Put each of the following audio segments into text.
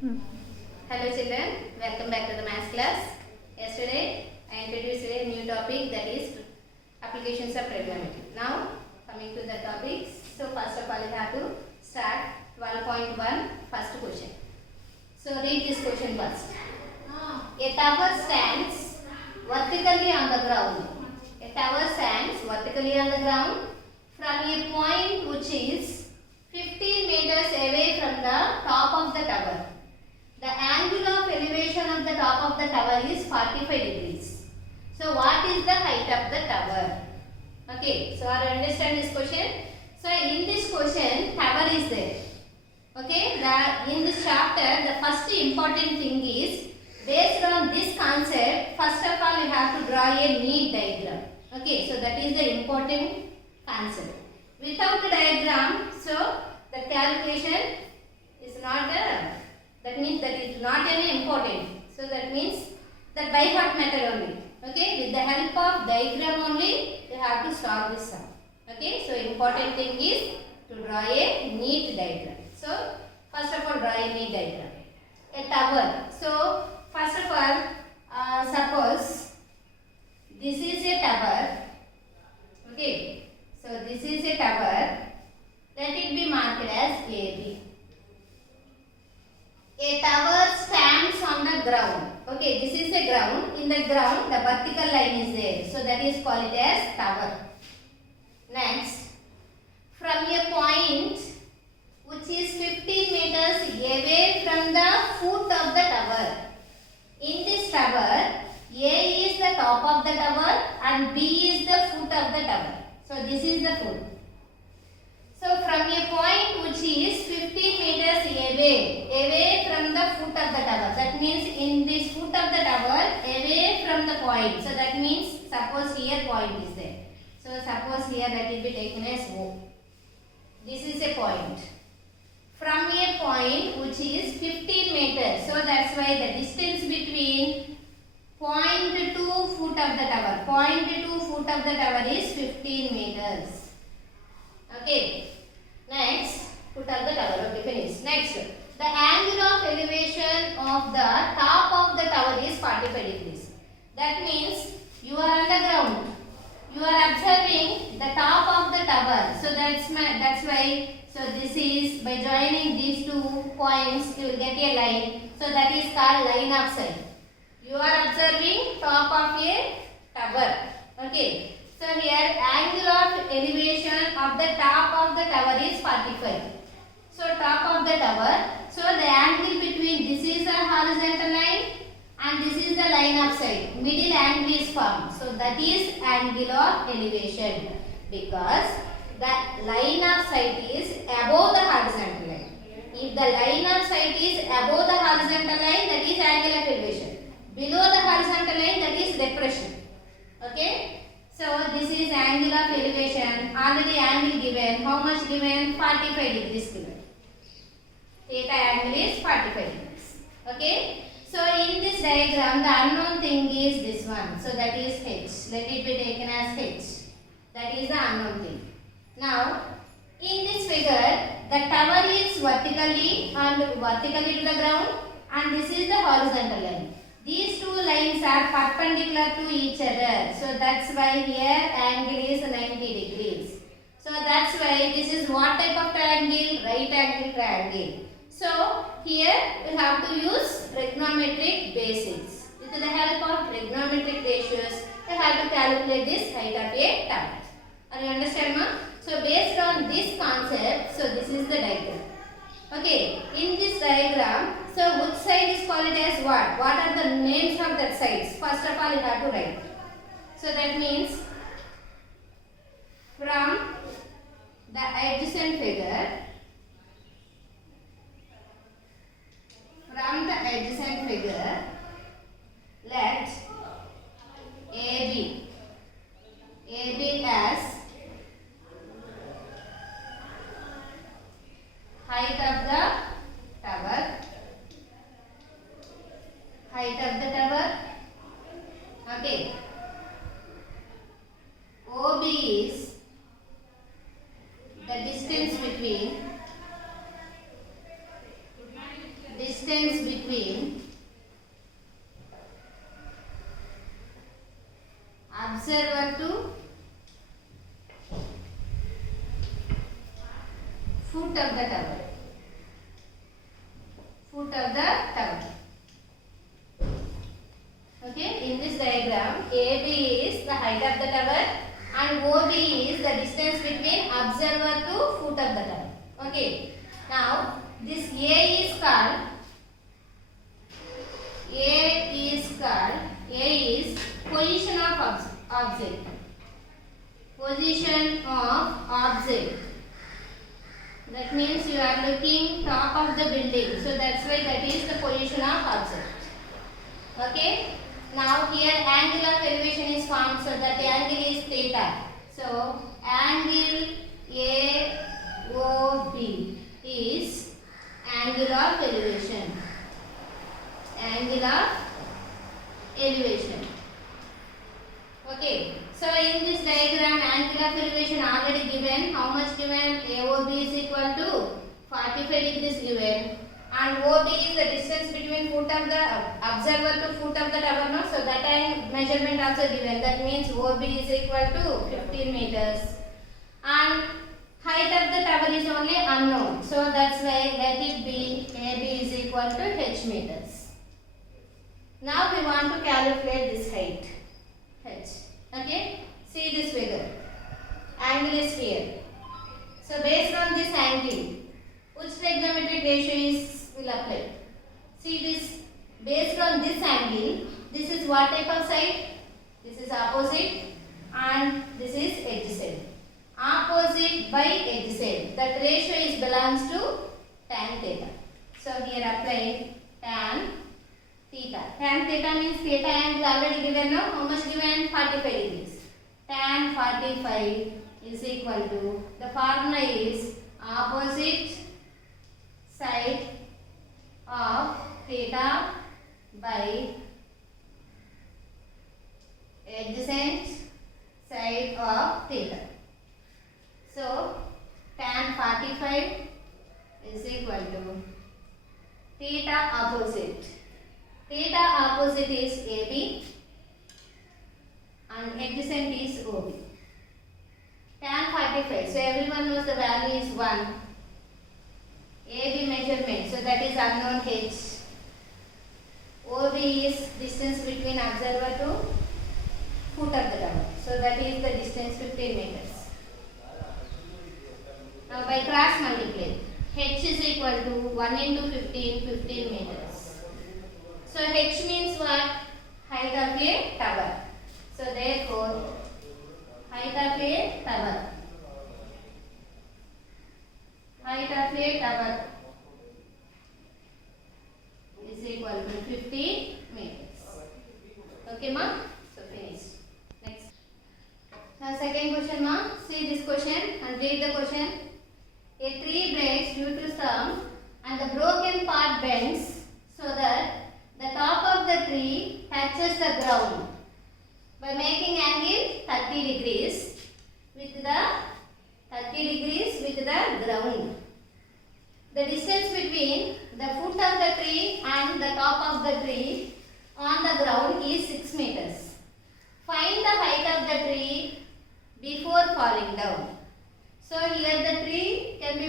Hello children, welcome back to the maths class. Yesterday I introduced a new topic, that is applications of trigonometry. Now coming to the topics. So first of all you have to start 12.1 first question. So read this question first. A tower stands vertically on the ground. A tower stands vertically on the ground from a point which is 15 meters away from the top of the tower. The angle of elevation of the top of the tower is 45 degrees. So what is the height of the tower? Okay, so I understand this question. So in this question, tower is there. Okay, in this chapter, the first important thing is, based on this concept, first of all you have to draw a neat diagram. Okay, so that is the important concept. Without the diagram, so the calculation is not that means that is not any important. So that means that by heart method only. Okay, with the help of diagram only you have to solve this sum. Okay, so important thing is to draw a neat diagram. So first of all draw a neat diagram. A tower. So first of all suppose this is a tower. Okay, so this is a tower. Let it be marked as AB. A tower stands on the ground. Okay, this is the ground. In the ground, the vertical line is there. So that is called it as tower. Next, from a point which is 15 meters away from the foot of the tower. In this tower, A is the top of the tower and B is the foot of the tower. So this is the foot. So from a point which is 15 meters away from the foot of the tower. That means in this foot of the tower, away from the point. So that means suppose here point is there. So suppose here that will be taken as O. This is a point. From a point which is 15 meters. So that's why the distance between point to foot of the tower. Point to foot of the tower is 15 meters. Okay. Next, foot of the tower. Okay, finish. Next, the angle of elevation of the top of the tower is 45 degrees. That means you are underground. You are observing the top of the tower. So that's why. So this is by joining these two points you will get a line. So that is called line of sight. You are observing top of a tower. Okay. So here angle of elevation of the top of the tower is 45. So top of the tower. So the angle between this is a horizontal line and this is the line of sight. Middle angle is formed. So that is angle of elevation because the line of sight is above the horizontal line. If the line of sight is above the horizontal line, that is angle of elevation. Below the horizontal line, that is depression. Okay. So this is angle of elevation. Already angle given. How much given? 45 degrees given. Theta angle is 45 degrees. Okay. So in this diagram, the unknown thing is this one. So that is H. Let it be taken as H. That is the unknown thing. Now, in this figure, the tower is vertically to the ground, and this is the horizontal line. These two lines are perpendicular to each other. So that's why here angle is 90 degrees. So that's why this is what type of triangle? Right angle triangle. So here we have to use trigonometric basics. With the help of trigonometric ratios, we have to calculate this height of a tower. Are you understand, ma? So based on this concept, so this is the diagram. Okay, in this diagram, so which side is called as what? What are the names of that sides? First of all, you have to write. So that means from the adjacent figure, let AB as height of the tower. Okay. OB is the distance between distance between observer to foot of the tower. Foot of the tower. Okay, in this diagram, AB is the height of the tower and OB is the distance between observer to foot of the tower. Okay, now this A is position of object. Position of object. That means you are looking top of the building. So that's why that is the position of object. Okay. Now here angle of elevation is found. So that angle is theta. So angle AOB is angle of elevation. Angle of elevation. Okay. So in this diagram, angle of elevation already given. How much given? AOB is equal to 45 degrees given. And OB is the distance between foot of the observer to foot of the tower. No? So that time measurement also given. That means OB is equal to 15 meters. And height of the tower is only unknown. So that's why let it be AB is equal to H meters. Now we want to calculate this height. H. Okay. See this figure. Angle is here. So based on this angle, which trigonometric ratio will apply? See this, based on this angle, this is what type of side? This is opposite and this is adjacent. Opposite by adjacent. That ratio is belongs to tan theta. So here apply tan theta. Tan theta means theta angle already given now. How much given? 45 degrees. Tan 45 is equal to, the formula is opposite side of theta by adjacent side of theta. So tan 45 is equal to theta opposite. Theta opposite is AB and adjacent is OB. Tan 45. So everyone knows the value is 1. AB measurement. So that is unknown H. OB is distance between observer to foot of the tower. So that is the distance 15 meters. Now by cross multiply, H is equal to 1 into 15, 15 meters. So H means what? Height of a tower. So therefore, height of a tower. Height of a tower is equal to 50 meters. Okay, ma? So finished. Next. Now second question, ma. See this question and read the question. A tree breaks due to storm and the broken part bends so that the top of the tree touches the ground by making angle 30 degrees with the ground. The distance between the foot of the tree and the top of the tree on the ground is 6 meters. Find the height of the tree before falling down. So here the tree can be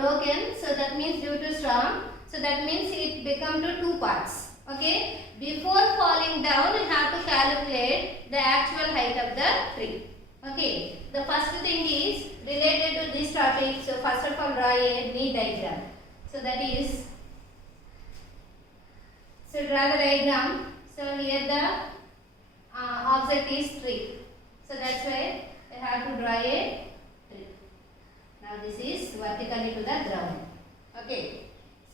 broken. So that means due to storm. So that means it become to two parts. Okay. Before falling down, you have to calculate the actual height of the tree. Okay. The first thing is related to this topic. So first of all, draw a knee diagram. So that is. So draw the diagram. So here the object is tree. So that's why you have to draw a tree. Now this is vertically to the ground. Okay.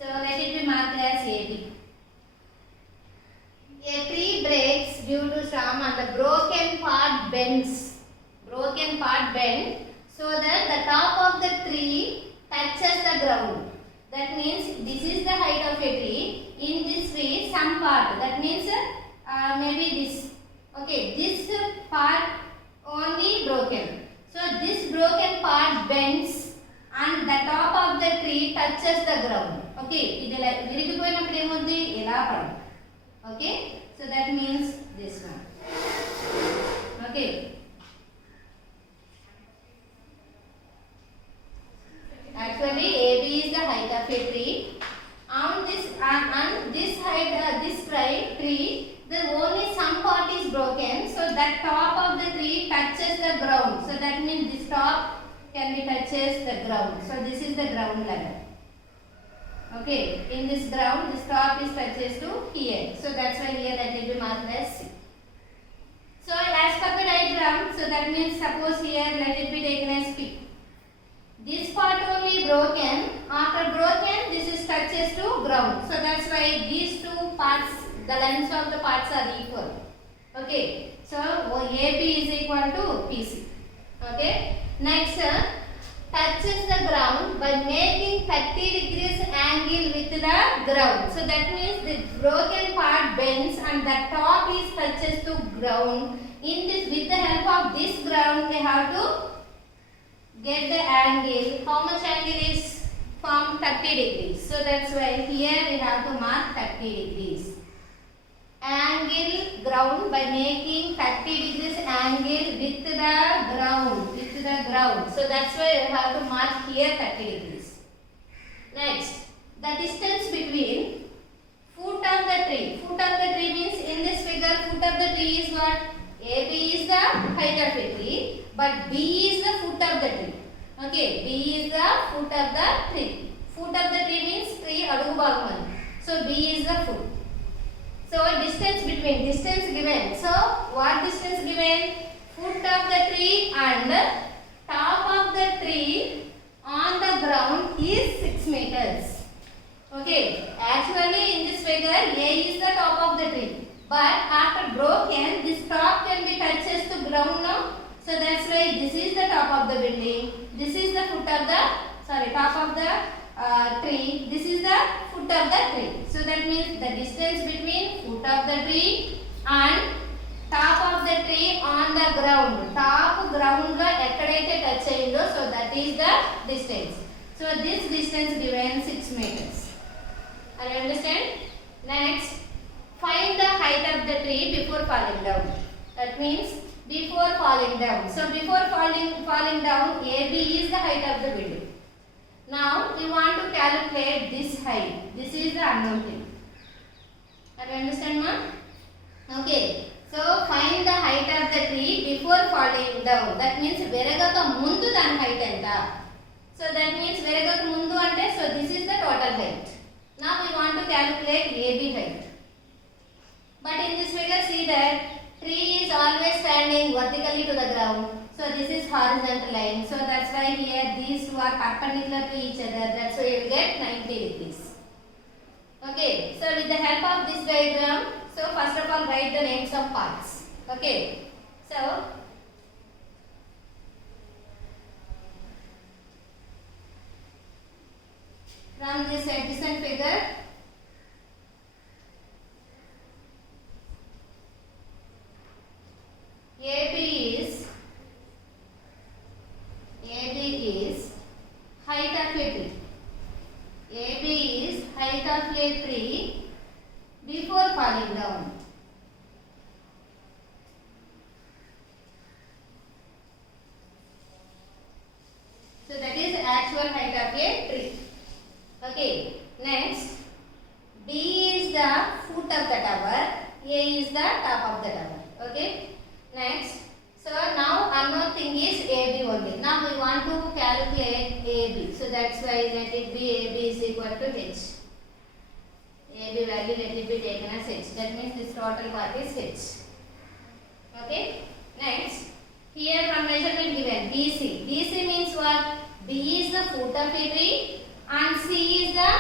So let it be marked as AB. A tree breaks due to storm and the broken part bends. Broken part bend so that the top of the tree touches the ground. That means this is the height of a tree. In this tree, some part. That means maybe this. Okay, this part only broken. So this broken part bends and the top of the tree touches the ground. Okay ఇది విరిగిపోయినప్పుడు ఏమవుతుంది ఇలా పడదు okay so that means this one okay actually AB is the height of a tree on this height this tree the only some part is broken so that top of the tree touches the ground so that means this top can be touches the ground so this is the ground level okay in this ground this top is touches to here so that's why here that will be marked as C. So as per the diagram so that means suppose here let it be taken as P. This part only broken after broken this is touches to ground so that's why these two parts the lengths of the parts are equal okay so AB is equal to PC okay next touches the ground by making 30 degrees angle with the ground so that means the broken part bends and the top is touches to ground in this with the help of this ground they have to get the angle how much angle is from 30 degrees so that's why here we have to mark 30 degrees angle ground by making 30 degrees angle with the ground so that's why we have to mark here 30 degrees next the distance between foot of the tree means in this figure foot of the tree is what AB is the height of a tree but B is the foot of the tree okay B is the foot of the tree foot of the tree means tree adugu bhagam so B is the foot so distance given so what distance given foot of the tree and top of the tree on the ground is 6 meters okay actually in this figure A is the top of the tree but after broken this top can be touches to ground now so that's why this is the top of the building this is the foot of the top of the tree this is the foot of the tree so that means the distance between foot of the tree and top of the tree on the ground top ground lo ekkadaithe touch ayindo so that is the distance so this distance given 6 meters are you understand next find the height of the tree before falling down that means before falling down so before falling down AB is the height of the building now we want to calculate this height this is the unknown thing are you understand ma okay so find the height of the tree before falling down that means veragaka mundu dan height enta so that means veragaka mundu ante so this is the total height now we want to calculate AB height but in this figure see that tree is always standing vertically to the ground so this is horizontal line so that's why here these two are perpendicular to each other that's why you get 90 degrees okay so with the help of this diagram so first of all write the names of parts okay so from this adjacent figure AB is height of a tree. AB is height of a tree before falling down. So that is actual height of a tree. Okay. Next, B is the foot of the tower. A is the top of the tower. Okay. Next, so now unknown thing is AB only. Now we want to calculate AB. So that's why let it be AB is equal to H. AB value let it be taken as H. That means this total part is H. Okay. Next, here one measurement given BC. BC means what? B is the foot of a tree and C is the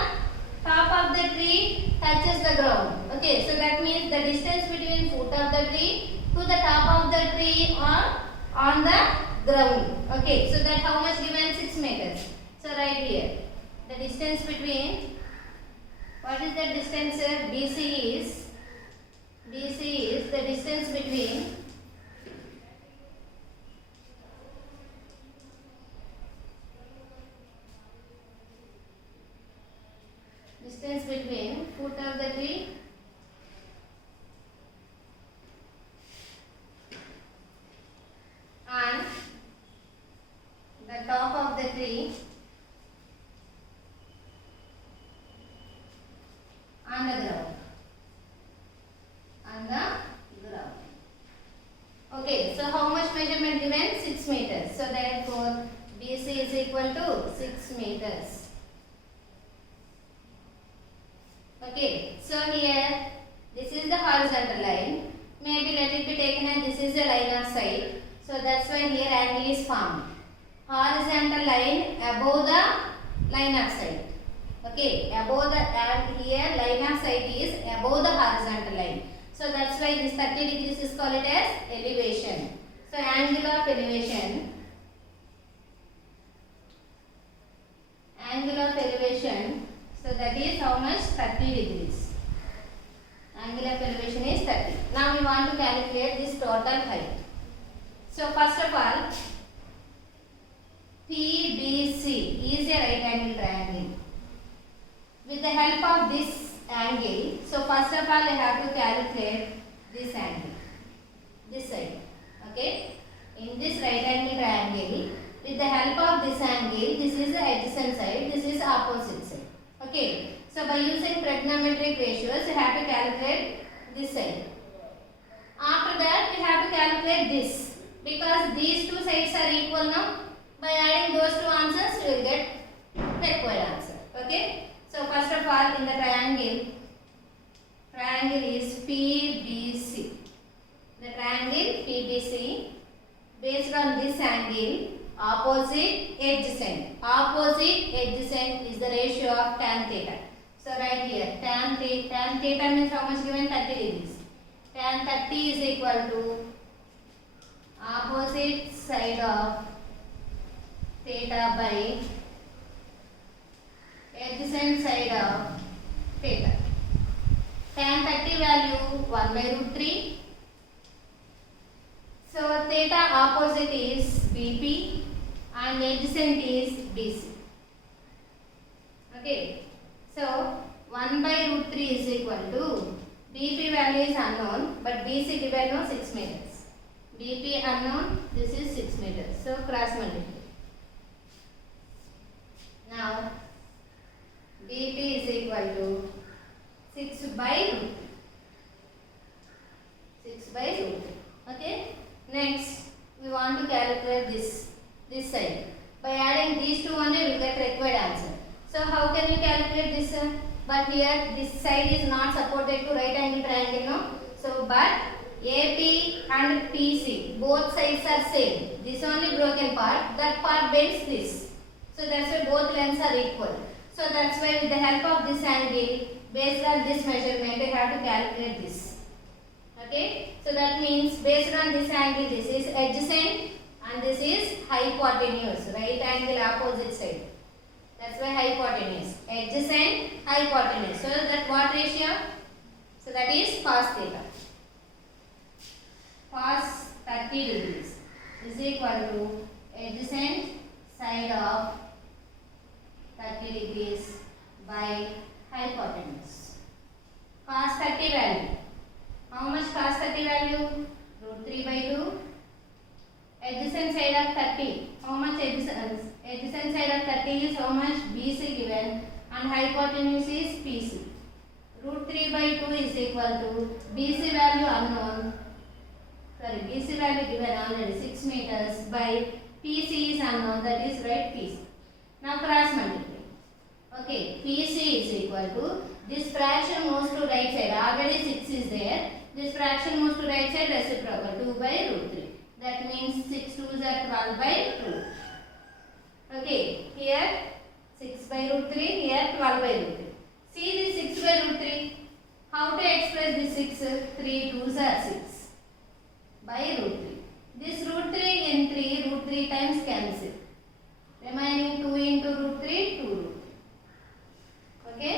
top of the tree touches the ground. Okay. So that means the distance between foot of the tree to the top of the tree or on the ground. Okay, so that how much given 6 meters. So right here the distance between what is the distance here? BC is the distance between foot of the tree and the top of the tree on the ground. On the ground. Okay, so how much measurement given? 6 meters. So therefore, BC is equal to 6 meters. Okay, so here this is the horizontal line. Maybe let it be taken as this is the line of sight. So that's why here angle is formed. Horizontal line above the line of sight. Okay, above the, and here line of sight is above the horizontal line. So that's why this 30 degrees is called as elevation. So angle of elevation. Angle of elevation. So that is how much? 30 degrees. Angle of elevation is 30. Now we want to calculate this total height. So first of all, PBC is a right angle triangle. With the help of this angle, so first of all I have to calculate this angle, this side. Okay, in this right angle triangle, with the help of this angle, this is the adjacent side, this is opposite side. Okay, so by using trigonometric ratios, you have to calculate this side. After that, we have to calculate this, because these two sides are equal now. By adding those two answers, you will get required answer. Okay. So first of all, in the triangle is PBC. The triangle PBC, based on this angle, opposite adjacent. Opposite adjacent is the ratio of tan theta. So right here, tan theta means how much given? 30 degrees. Tan 30 is equal to opposite side of theta by adjacent side of theta. Tan 30 value 1 by root 3. So theta opposite is BP and adjacent is BC. Okay. So 1 by root 3 is equal to BP value is unknown, but BC given no 6 meters. BP unknown, this is 6 meters. So cross multiply. Now BP is equal to 6 by root 3. 6 by root 3. Okay. Next, we want to calculate this side. By adding these two only, we will get required answer. So how can you calculate this? But here this side is not supported to right angle triangle, no. So but AP and PC both sides are same. This only broken part. That part bends this. So that's why both lengths are equal. So that's why with the help of this angle, based on this measurement, we have to calculate this. Okay. So that means based on this angle, this is adjacent and this is hypotenuse. Right angle opposite side. That's why hypotenuse. Adjacent, hypotenuse. So that what ratio? So that is cos theta. Cos 30 degrees is equal to adjacent side of 30 degrees by hypotenuse. Cos 30 value. How much cos 30 value? Root 3 by 2. Adjacent side of 30. How much adjacent side of 30 is how much? BC given and hypotenuse is PC. Root 3 by 2 is equal to BC value unknown. Sorry, BC value given already 6 meters by PC is unknown, that is right PC. Now cross multiply. Okay, PC is equal to this fraction moves to right side. Already 6 is there. This fraction moves to right side, reciprocal 2 by root 3. That means 6 2s are 12 by 2. Okay, here 6 by root 3, here 12 by root 3. See this 6 by root 3. How to express this 6? 3 2s are 6 by root 3. This root 3 in 3, root 3 times cancel. Remaining 2 into root 3, 2 root 3. Okay.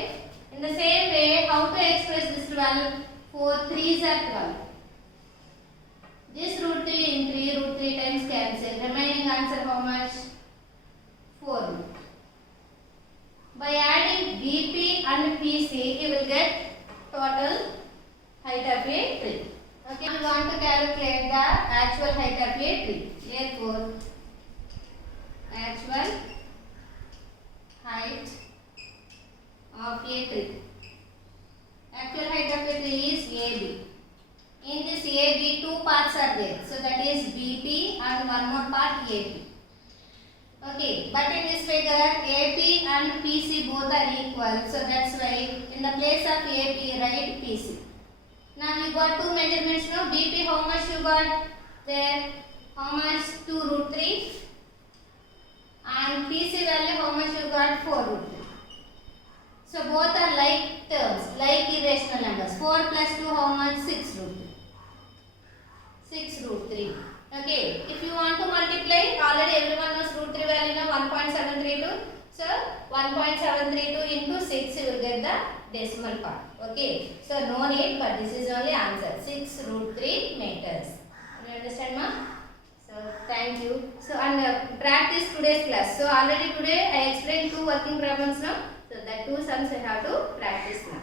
In the same way, how to express this 12? 4 3s are 12. This root 3 in 3, root 3 times cancel. Remaining answer how much? 4 root. By adding BP and PC, you will get total height of a tree. Okay, we want to calculate the actual height of a tree. Therefore, actual height of a tree. Actual height of a tree is AB. In this AB, two parts are there. So that is BP and one more part AP. Okay, but in this figure, AP and PC both are equal. So that's why in the place of AP, write PC. Now you got two measurements now. BP, how much you got there? How much? 2 root 3. And PC value, how much you got? 4 root 3. So both are like terms, like irrational numbers. 4 plus 2, how much? 6 root 3. 6 root 3. Okay, if you want to multiply, already everyone knows root 3 value now 1.732. So 1.732 into 6, you will get the decimal part. Okay, so no need, but this is only answer. 6 root 3 meters. You understand, ma? So thank you. So and practice today's class. So already today I explained 2 working problems now. So that 2 sums I have to practice now.